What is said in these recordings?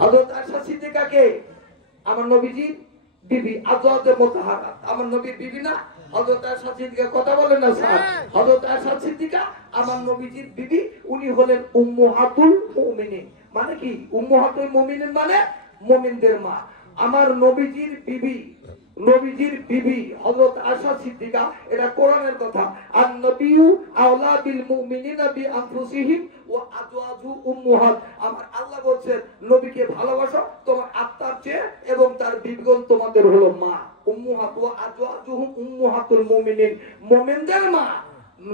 হযরত আয়েশা সিদ্দিকাকে আমার নবীজি বিবি আজওয়াজে মুতাহারাত, আমার নবীর বিবি না? হযরত আয়েশা সিদ্দিকা কথা বলেন না স্যার? হযরত আয়েশা সিদ্দিকা আমার নবীজির বিবি, উনি হলেন উম্মুহাতুল মুমিনিন। মানে কি উম্মুহাতুল মুমিনিন? মানে মুমিনদের মা। আমার নবীজির বিবি, নবীজির বিবি হযরত আয়েশা সিদ্দিকা, এটা কোরআনের কথা। আন নবিয়্যু আওলা বিল মুমিনিনা বিআনফুসিহিম ওয়া আজওয়াজু উম্মুহাত। আমার আল্লাহ বলেন নবীকে ভালোবাসো তোমার আত্মার চেয়ে, এবং তার বিবিগণ তোমাদের হলো মা। উম্মুহাত ওয়া আজওয়াজুহুম উম্মুহাতুল মুমিনিন, মুমিনদের মা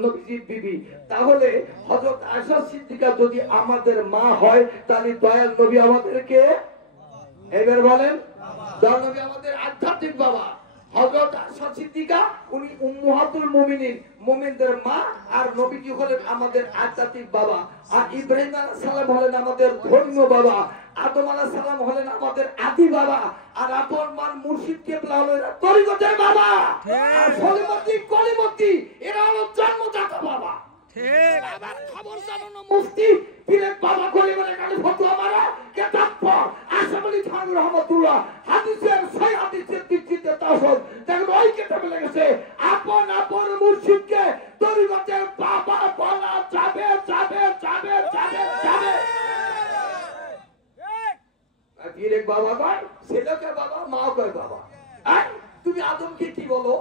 নবীজির বিবি। তাহলে হযরত আয়েশা সিদ্দিকা যদি আমাদের মা হয়, তাহলে দয়াল নবী আমাদেরকে এবার বলেন, দয়াল নবী আমাদের আধ্যাত্মিক বাবা। হযরত আয়েশা সিদ্দিকা উনি উম্মুহাতুল মুমিনিন, মুমিনদের মা, আর নবীজি হলেন আমাদের আধ্যাত্মিক বাবা। আর ইব্রাহিম আলাইহিস সালাম হলেন আমাদের ধর্মীয় বাবা, আদম আলাইহিস সালাম হলেন আমাদের আদি বাবা, আর আপন মান মুর্শিদ কেবলা হলেন তরিকতের বাবা, আর সলিমতি কলিমতি এরা হলো জন্মদাতা বাবা। ঠিক। আবার খবর জানো না মুফতি পীরের বাবা কলিমের কাছে ফতোয়া মারা কিতাব পড়। আশরাফ আলী খান রাহমাতুল্লাহ হাদিসের সহিহ হাদিসের দিকতে তাসব দেখো ওই কিতাবে লেগেছে আপন আপন মুর্শিদকে তরিকতের বাবা বলা যাবে যাবে যাবে যাবে যাবে। ঠিক। পীরের বাবা কয়, ছেলেকে বাবা, মা কয় বাবা। এই তুমি আদমকে কি বলো?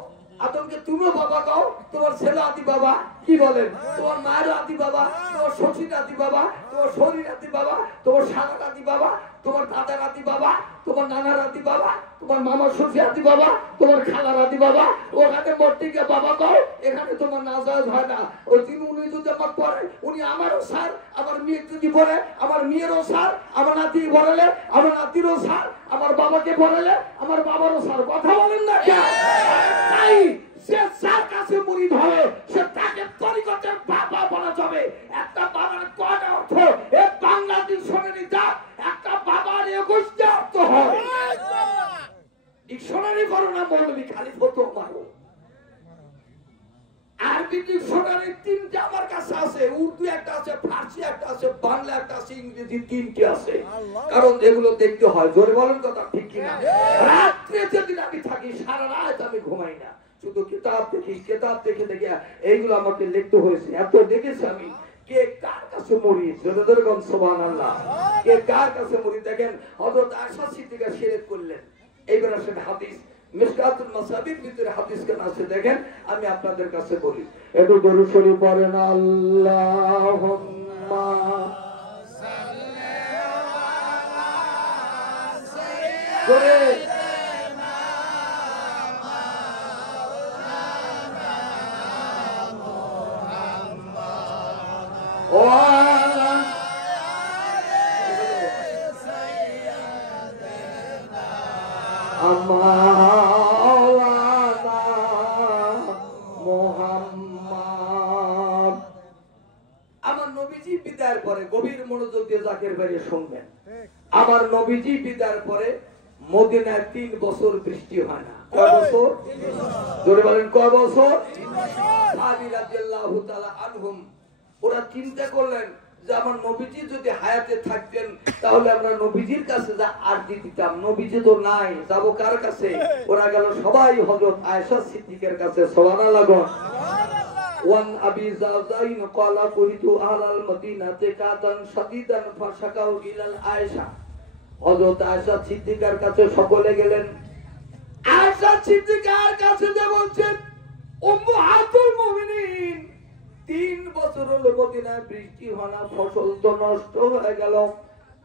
আদমকে তুমিও বাবা কও, তোমার ছেলে আদি বাবা কি বলেন? তোমার মায়ের আদি বাবা, তোমার শ্বশুর আদি বাবা, তোমার শরীর আদি বাবা, তোমার সানার আদি বাবা, তোমার দাদার আদি বাবা, তোমার নানার আদি বাবা, তোমার মামার শ্বশুর আদি বাবা, তোমার খালার আদি বাবা। ওখানে মর্তিকে বাবা কও, এখানে তোমার নাজায়েজ হয় না। ওই দিন উনি যদি আমার পড়ে, উনি আমারও স্যার, আমার মেয়ে যদি পড়ে আমার মেয়েরও স্যার, আমার নাতি পড়ালে আমার নাতিরও স্যার, আমার বাবাকে পড়ালে আমার বাবারও স্যার। কথা বলেন না কেন? তাই সে যার কাছে মুরিদ হবে সে তাকে তরিকতের বাবা বলা যাবে। একটা বাবার কয়টা অর্থ? এ বাংলাদেশ ডিকশনারি দাও, একটা বাবার 21টা অর্থ হয়। ডিকশনারি করো না মৌলবি, খালি ফটো মারো। আরবি ডিকশনারি 3টা আমার কাছে আছে, উর্দু একটা আছে, ফার্সি একটা আছে, বাংলা একটা আছে, ইংরেজি 3টি আছে। কারণ এগুলো দেখতে হয়। জোরে বলেন কথা ঠিক কি না? রাত্রে যেদিন আমি থাকি সারা রাত আমি ঘুমাই না, শুধু কিতাব দেখি, কিতাব দেখে দেখে এইগুলো আমাকে লিখতে হয়েছে। এত দেখেছি আমি কে কার কাছে মরি। জোরে জোরে কোন সুবহানাল্লাহ। কে কার কাছে মরি। দেখেন হযরত আয়েশা সিদ্দিকা শিরক করলেন। এইবার আসেন হাদিস মিশকাতুল মাসাবির ভিতরে হাদিস কেন আছে দেখেন, আমি আপনাদের কাছে বলি। একটু দরুদ শরীফ পড়েন। আল্লাহুম্মা সাল্লি আলা সাইয়্যিদিনা মাওলানা মুহাম্মদ ওয়া আলা আলি সাইয়্যিদিনা মাওলানা মুহাম্মদ। আমার নবীজি বিদায়ের পরে গভীর মনোযোগ দিয়ে জাকির ভাই শুনবেন। আমার নবীজি বিদায়ের পরে মদিনায় 3 বছর বৃষ্টি হয় না। কয় বছর? জোরে বলেন কয় বছর? 3 বছর। সাহাবী রাদিয়াল্লাহু তাআলা আনহুম ওরা চিন্তা করলেন যে আমার নবীজি যদি হায়াতে থাকতেন তাহলে আমরা নবীজির কাছে যা আরজি দিতাম। নবীজি তো নাই, যাব কার কাছে? ওরা গেল সবাই হযরত আয়েশা সিদ্দিকের কাছে। সুবহানাল্লাহ। ওয়ান আবি যাওজাইন ক্বালা কুরিতু আহলাল মদিনাতে কাতান শাদীদান ফাশাকাউ ইলাল আয়েশা। হযরত আয়েশা সিদ্দিকার কাছে সকলে গেলেন। আয়েশা সিদ্দিকার কাছে যে বলছেন উম্মুহাতুল মুমিনিন 3 বছর হলো মদিনায় বৃষ্টি হয় না, ফসল তো নষ্ট হয়ে গেল,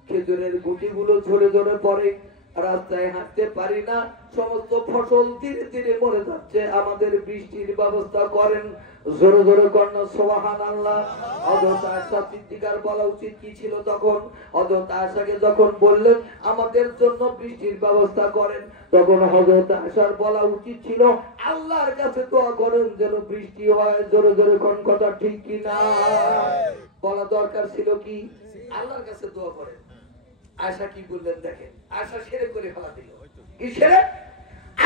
খেজুরের গুটিগুলো ঝরে ঝরে পড়ে, রাস্তায় হাঁটতে পারি না, সমস্ত ফসল ধীরে ধীরে মরে যাচ্ছে, আমাদের বৃষ্টির ব্যবস্থা করেন। জোরে জোরে কন্যা সুবহানাল্লাহ। হযরত আয়েশা সিদ্দিকার বলা উচিত কি ছিল তখন? হযরত আয়েশাকে যখন বললেন আমাদের জন্য বৃষ্টির ব্যবস্থা করেন, তখন হযরত আয়েশার বলা উচিত ছিল আল্লাহর কাছে দোয়া করেন যেন বৃষ্টি হয়। জোরে জোরে কোন কথা ঠিক কি না? বলা দরকার ছিল কি আল্লাহর কাছে দোয়া করেন। আয়েশা কি বললেন দেখেন, আয়েশা শিরক করে ফেলা দিল। কি শিরক?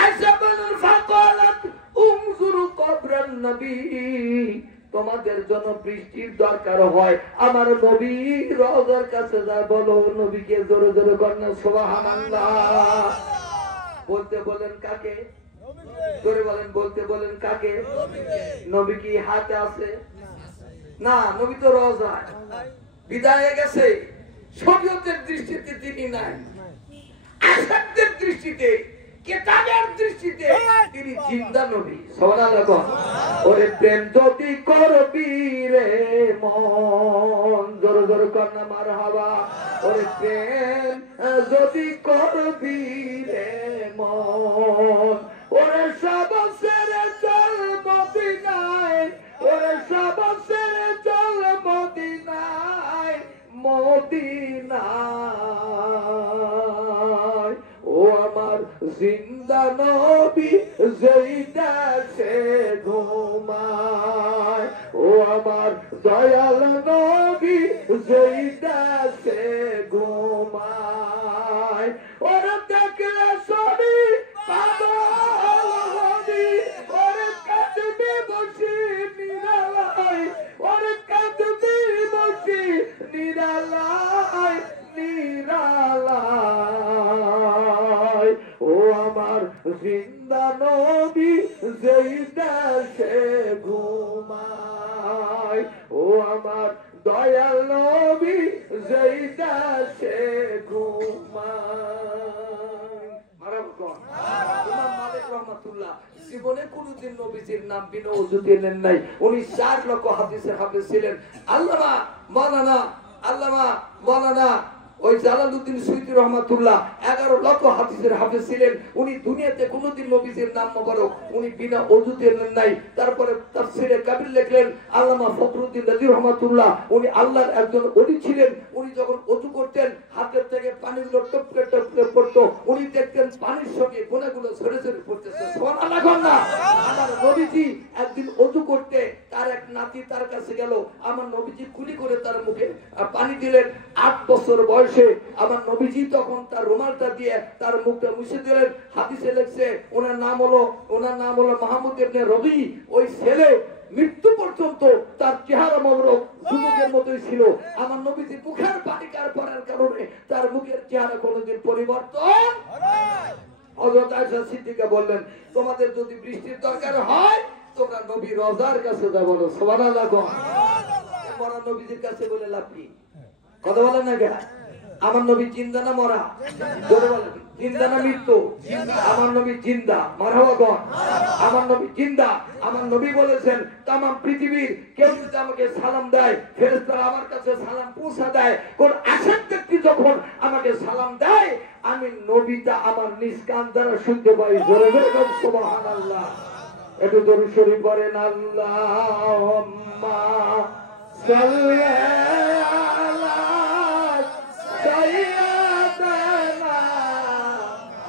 আয়েশা বলেন ফাকালাত উনজুরু কবরান নবী তোমাদের জন্য বৃষ্টির দরকার হয়, আমার নবী রওজার কাছে যায়, বলো নবীকে জোরে জোরে কন্যা সুবহানাল্লাহ। বলতে বলেন কাকে? জোরে বলেন, বলতে বলেন কাকে? নবী কি হাতে আছে? না, নবী তো রওজায় বিদায় গেছে। শরীয়তের দৃষ্টিতে তিনি নাই, আসাদের দৃষ্টিতে, কিতাবের দৃষ্টিতে তিনি জিন্দা নবী। সুবহানাল্লাহ। ওরে প্রেম যদি করবি রে মন, জোরে জোরে কন্যা মারহাবা। ওরে প্রেম যদি করবি রে মন, ওরে সব ছেড়ে চল মদিনায়, ওরে সব ছেড়ে চল মদিনায়, মদিনায়। ও আমার জিন্দা নবী যেই দেশে ঘুমায়, ও আমার দয়াল নবী যেই দেশে ঘুমায়। ওরে দেখলে সবই পাগল হবি, ওরে কাঁদবি বসি নিরালায়, ওরে কাঁদবি বসি নিরালায়, নিরালায়। ও আমার জিন্দা নবী যেই দেশে ঘুমায়, ও আমার দয়াল নবী যেই দেশে ঘুমায়। ইমাম মালিক রাহমাতুল্লাহ জীবনে কোনদিন নবীজির নাম বিনা ওযুতে নেন নাই। উনি 4 লক্ষ হাদিসের হাফেজ ছিলেন। আল্লামা মাওলানা ওই জালালউদ্দিন সুয়ুতী রহমাতুল্লাহ 11 লক্ষ হাদিসের হাফেজ ছিলেন। উনি দুনিয়াতে কোনদিন নবীজির নাম মোবারক উনি বিনা ওযুতে নেন নাই। তারপরে তাফসীরে কাবীর লিখলেন আল্লামা ফখরুদ্দিন রাজি রহমাতুল্লাহ, উনি আল্লাহর একজন ওলি ছিলেন। উনি যখন ওযু করতেন হাতের থেকে পানিগুলো টপকে টপকে পড়তো, উনি দেখতেন পানির সঙ্গে গোনাগুলো ঝরে ঝরে পড়তেছে। সুবহানাল্লাহ। আমার নবীজি একদিন ওযু করতে তার এক নাতি তার কাছে গেল, আমার নবীজি কুলি করে তার মুখে পানি দিলেন। 8 বছর বয়সে আমার নবীজি তখন তার রুমালটা দিয়ে তার মুখটা মুছে দিলেন। হাদিসে লেখছে ওনার নাম হলো মাহমুদ ইবনে রবি। ওই ছেলে মৃত্যু পর্যন্ত তার চেহারা মোবারক যুবকের মতোই ছিল। আমার নবীজি মুখের পানি কার পড়ার কারণে তার মুখের চেহারা কোনোদিন পরিবর্তন। হযরত আয়েশা সিদ্দিকা বললেন, তোমাদের যদি বৃষ্টির দরকার হয় তোমরা নবী রওজার কাছে যাও। বলো সুবহানাল্লাহ। মরা নবীজির কাছে বলে লাভ কি? কথা বলেন না কেন? আমার নবী জিন্দা না মরা? জোরে বলেন, জিন্দা না মৃত্যু? আমার নবী জিন্দা। মারহাবা। আমার নবী জিন্দা। আমার নবী বলেছেন তামাম পৃথিবীর কেউ যদি আমাকে সালাম দেয়, ফেরেশতারা আমার কাছে সালাম পৌঁছা দেয়। কোন আশেক ব্যক্তি যখন আমাকে সালাম দেয়, আমি নবীটা আমার নিজ কান দ্বারা শুনতে পাই। জোরে জোরে সুবহানাল্লাহ। একটু দরুদ শরীফ পড়েন। আল্লাহুম্মা সাল্লি আলা সাইয়্যিদিনা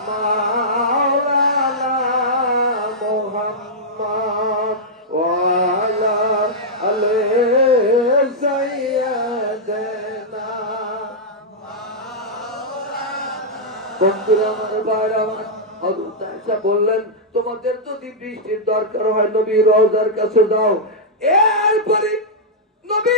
মাওলানা মুহাম্মদ ওয়া আলা আলি সাইয়্যিদিনা মাওলানা। হযরত আয়েশা বললেন, তোমাদের যদি বৃষ্টির দরকার হয় নবী রওজার কাছে যাও। এরপরে নবী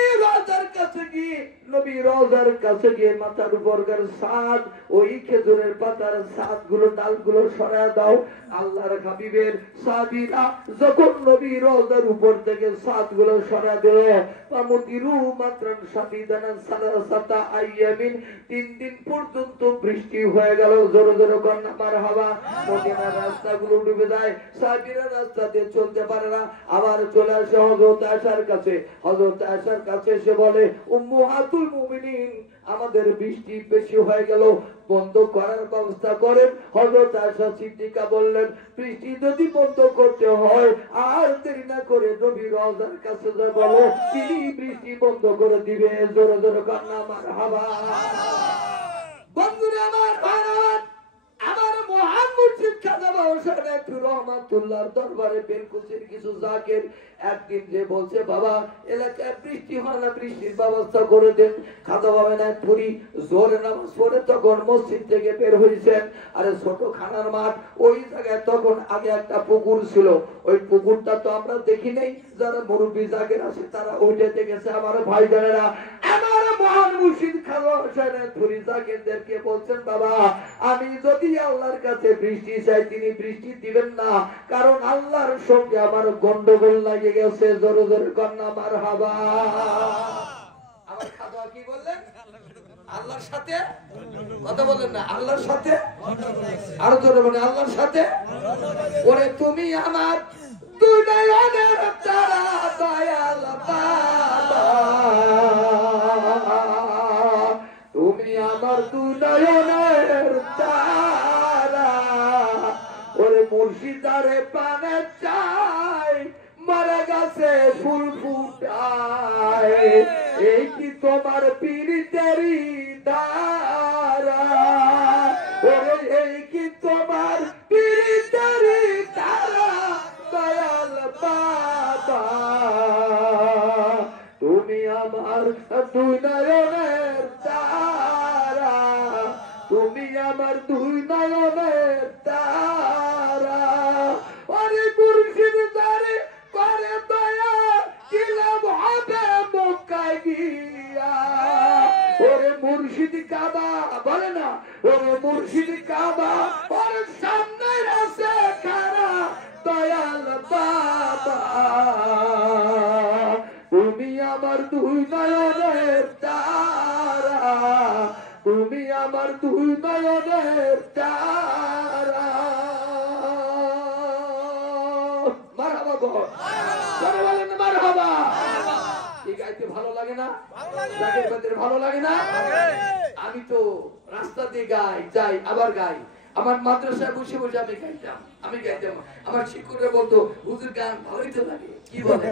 রওজার কাছে গিয়ে মাথার উপরকার ছাদ, ওই খেজুরের পাতার ছাদগুলো ডালগুলো সরায় দাও। আল্লাহর হাবিবের সাহাবীরা যখন নবী রওজার উপর থেকে ছাদগুলো সরায় দেয়, পামুতিরু মাত্রান সাবিদানান সালাসাতা আইয়ামিন, 3 দিন পর্যন্ত বৃষ্টি হয়ে গেল। জোরে জোরে কন্যা মারহাবা। মদিনার রাস্তাগুলো ডুবে যায়, সাহাবীরা রাস্তা দিয়ে চলতে পারে না। আবার চলে আসে হযরত আয়েশার কাছে। হযরত আয়েশার কাছে এসে বলে, উম্মাহাতুল মুমিনিন, আমাদের বৃষ্টি বেশি হয়ে গেল, বন্ধ করার ব্যবস্থা করেন। হযরত আয়েশা সিদ্দিকা বললেন, বৃষ্টি যদি বন্ধ করতে হয় আর দেরি না করে নবী রওজার কাছে যা বলো, তিনি বৃষ্টি বন্ধ করে দিবে। জোরে জোরে কন্যা মারহাবা। বন্ধুরা আমার, ভারত আমার মহান মুর্শিদ খাজা বাবা রহমাতুল্লাহর দরবারে বেলকুচির কিছু জাকের একদিন যে বলছে বাবা এলাকায় বৃষ্টি হয় না, বৃষ্টির ব্যবস্থা করে দেন। খাজা বাবা না পুরি জোরে নামাজ পড়ে তখন মসজিদ থেকে বের হয়েছেন। আরে ছোট খানার মাঠ, ওই জায়গায় তখন আগে একটা পুকুর ছিল, ওই পুকুরটা তো আমরা দেখি নেই, যারা মুরব্বী জাকের আছে তারা ওইটা দেখেছে। আমার ভাই বোনেরা, আমার মহান মুর্শিদ খাজা হোসেন পুরি জাকেরদেরকে বলছেন বাবা আমি যদি আল্লাহর কাছে বৃষ্টি চাই তিনি বৃষ্টি দিবেন না, কারণ আল্লাহর সঙ্গে আমার গন্ডগোল লাগে গেছে। জোরে জোরে কন্যা মারহাবা। আমার খাজা কি বললেন? আল্লাহর সাথে কথা বলেন না, আল্লাহর সাথে আরো জোরে বলেন আল্লাহর সাথে। ওরে তুমি আমার দুই নয়নের তারা দয়াল বাবা, তুমি আমার দুই নয়নের তারা। ওরে মুর্শিদারে পানে চাই মারা গেছে ফুল ফুটায়, এই কি তোমার পীড়িতেরই ধারা? ওরে এই কি তোমার পীড়িতেরই ধারা দয়াল বাবা, তুমি আমার দুই নয়নের তারা, তুমি আমার দুই নয়নের তারা। ওরে মুর্শিদ দারে করে দয়া কি লাভ হবে মক্কায় গিয়া? ওরে মুর্শিদ কাবা বলে না, ওরে মুর্শিদ কাবা ওর সামনে আছে খারা দয়াল বাবা, তুমি আমার দুই নয়নের তারা, তুমি আমার দুই নয়নের তারা। মারহাবা বল, সবাই বলেন মারহাবা। এই গাইতে ভালো লাগে না? ভালো লাগে না? আমি তো রাস্তা দিয়ে গাই, যাই আবার গাই। আমার মাদ্রাসায় বসে বসে আমি গাইতাম। আমার শিক্ষকরা বলতো হুজুর গান ভালোই তো লাগে। কি বলে?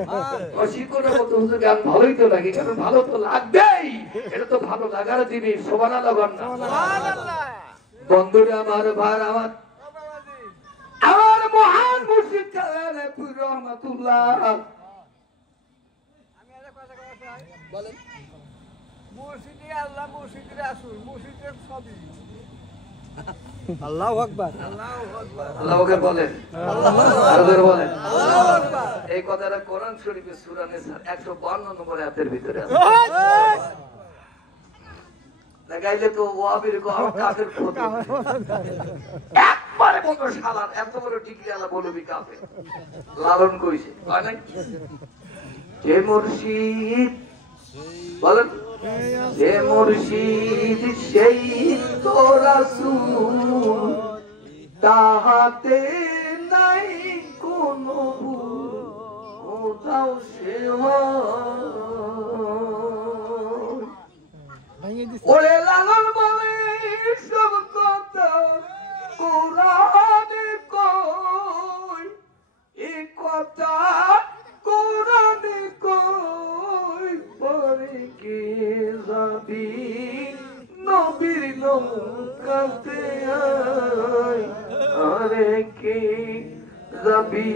আমার শিক্ষকরা বলতো হুজুর গান ভালোই তো লাগে, কারণ ভালো তো লাগবেই, এটা তো ভালো লাগার জিনিস। সুবহানাল্লাহ বলেন। বন্ধুরা আমার, ভাই আমার মহান মুর্শিদ খাজা পুরি রহমাতুল্লাহ বলেন মুর্শিদে আল্লাহ, মুর্শিদে রাসূল, মুর্শিদে সবই। আল্লাহু আকবার, আল্লাহু আকবার, আল্লাহু আকবার বলেন, আরো জোরে বলেন আল্লাহু আকবার। এই কথাটা কোরআন শরীফের সূরা নিসার 152 নম্বর আয়াতের ভিতরে আছে। লাগাইলে তো ওয়াবির কো কাফের খোদ একবারে বলতো শালার এত বড় ডিগ্রি আলা বলবি কাফের লালন কইছে হয় নাই? যে মুর্শিদ বলেন, যে মুর্শিদ সেই তো রাসূল, তাহাতে নাই কোনো ভুল, কোথাও সে ওরে লালন বলে সব কথা কোরআনে কই, এই কথা কোরআনে কই, পরে কে যাবি নবীর নৌকাতে আয়, আরে কে যাবি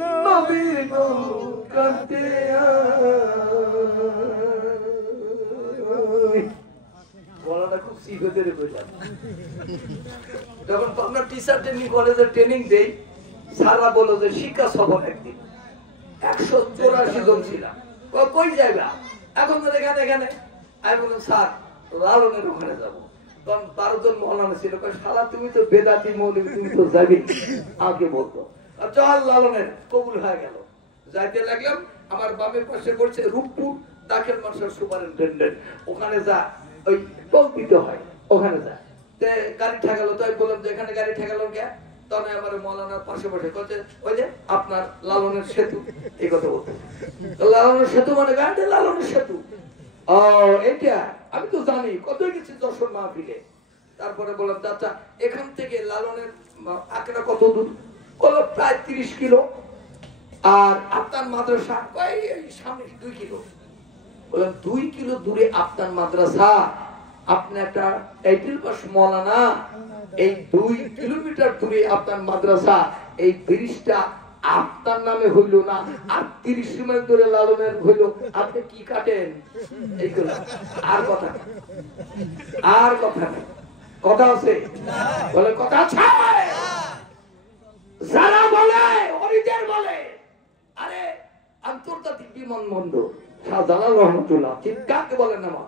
নবীর নৌকাতে আয়। বলাটা খুব শিখতে রে বললাম। যখন আমরা টিচার ট্রেনিং কলেজের ট্রেনিং দেই, সারা বলো যে শিক্ষা সফর একদিন 184 জন ছিলাম। কই জায়গা এখন তো এখানে এখানে আমি বললাম স্যার লালনের ওখানে যাবো। তখন 12 জন মৌলানা ছিল, শালা তুমি তো বেদাতি মৌলবি, তুমি তো যাবি। আমাকে বলতো চল লালনের, কবুল হয়ে গেল। যাইতে লাগলাম, আমার বামের পাশে পড়ছে রূপপুর দাখিল মাদ্রাসার সুপারিনটেন্ডেন্ট, ওখানে যা ওই টোল দিতে হয়, ওখানে যা। তে গাড়ি ঠেকালো, তাই বললাম যে এখানে গাড়ি ঠেকালো কে? তখন আমার মৌলানার পাশে বসে বলছে ওই যে আপনার লালনের সেতু, এই কথা বলতে। লালনের সেতু মানে গাড়িতে লালনের সেতু। ও এটা আমি তো জানি, কত গেছি যশোর মাহফিলে। তারপরে বললাম চাচা এখান থেকে লালনের আঁকড়া কত দূর? বললো প্রায় 30 কিলো। আর আপনার মাদ্রাসা সামনে 2 কিলো। বললাম 2 কিলো দূরে আপনার মাদ্রাসা? আপনি একটা টাইটেল পাস মৌলানা, এই 2 কিলোমিটার দূরে আপনার মাদ্রাসা, এই ব্রিজটা আপনার নামে হইল না, আর 30 মাইল ধরে লালনের হইল, আপনি কি কাটেন? এইগুলো আর কথা, আর কথা নেই। কথা আছে? বলে কথা আছে। যারা বলে অরিদের বলে, আরে আন্তর্জাতিক বিমানবন্দর শাহজালাল রহমতুল্লাহ, ঠিক কাকে বলেন না মা?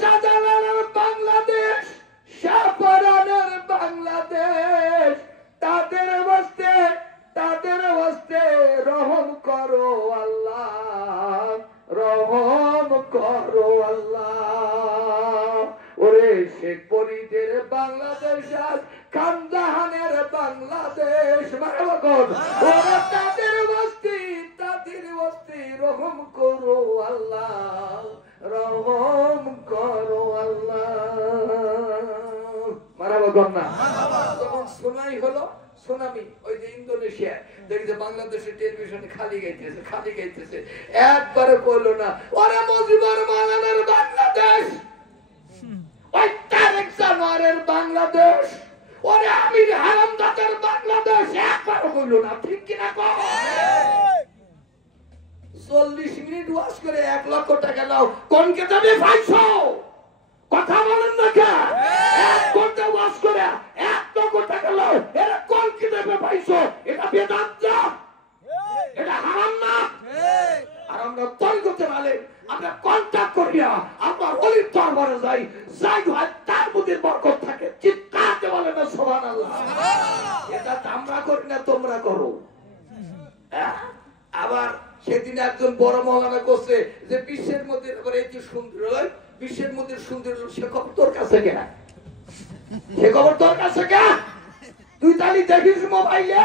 শাহজালালের বাংলাদেশ, শাহপরানের বাংলাদেশ, তাদের বস্তে রহম করো আল্লাহ, রহম করো আল্লাহ। ওরে শেখ ফরিদের বাংলাদেশ আর খানজাহানের বাংলাদেশ, ওরা তাদের বস্তি রহম করো আল্লাহ, রহম করো আল্লাহ। মারাবা গন্না যখন সুনামি হলো, সুনামি ওই যে ইন্দোনেশিয়া দেখছে বাংলাদেশের টেলিভিশনে খালি গাইতেছে, একবারে কইলো না ওরে মুজিবুর রহমানের বাংলাদেশ, ওই তারেক জানোয়ারের বাংলাদেশ, ওরে আমির হারামজাদার বাংলাদেশ, একবারে কইলো না। ঠিক কিনা কও? 40 মিনিট ওয়াশ করে 1 লক্ষ টাকা নাও, কোন কেতাবে পাইছো? কথা বলেন না কে? 1 ঘন্টা ওয়াশ করে 1 লক্ষ টাকা নাও, এরা কোন কেতাবে পাইছো? এটা বেদান্ত, এটা হারাম না। আর আমরা তরিকতে বলে আমরা কন্টাক্ট করিয়া আমরা ওলির দরবারে যাই, হয় তার মধ্যে বরকত থাকে। চিৎকারতে বলে না সুবহানাল্লাহ। এটা আমরা করি না, তোমরা করো। আবার সেদিন একজন বড় মৌলানা করছে যে বিশ্বের মধ্যে এই যে সুন্দর, বিশ্বের মধ্যে সুন্দর, সে খবর তোর কাছে কে? সে খবর তোর কাছে কে? তুই তালি দেখিস মোবাইলে?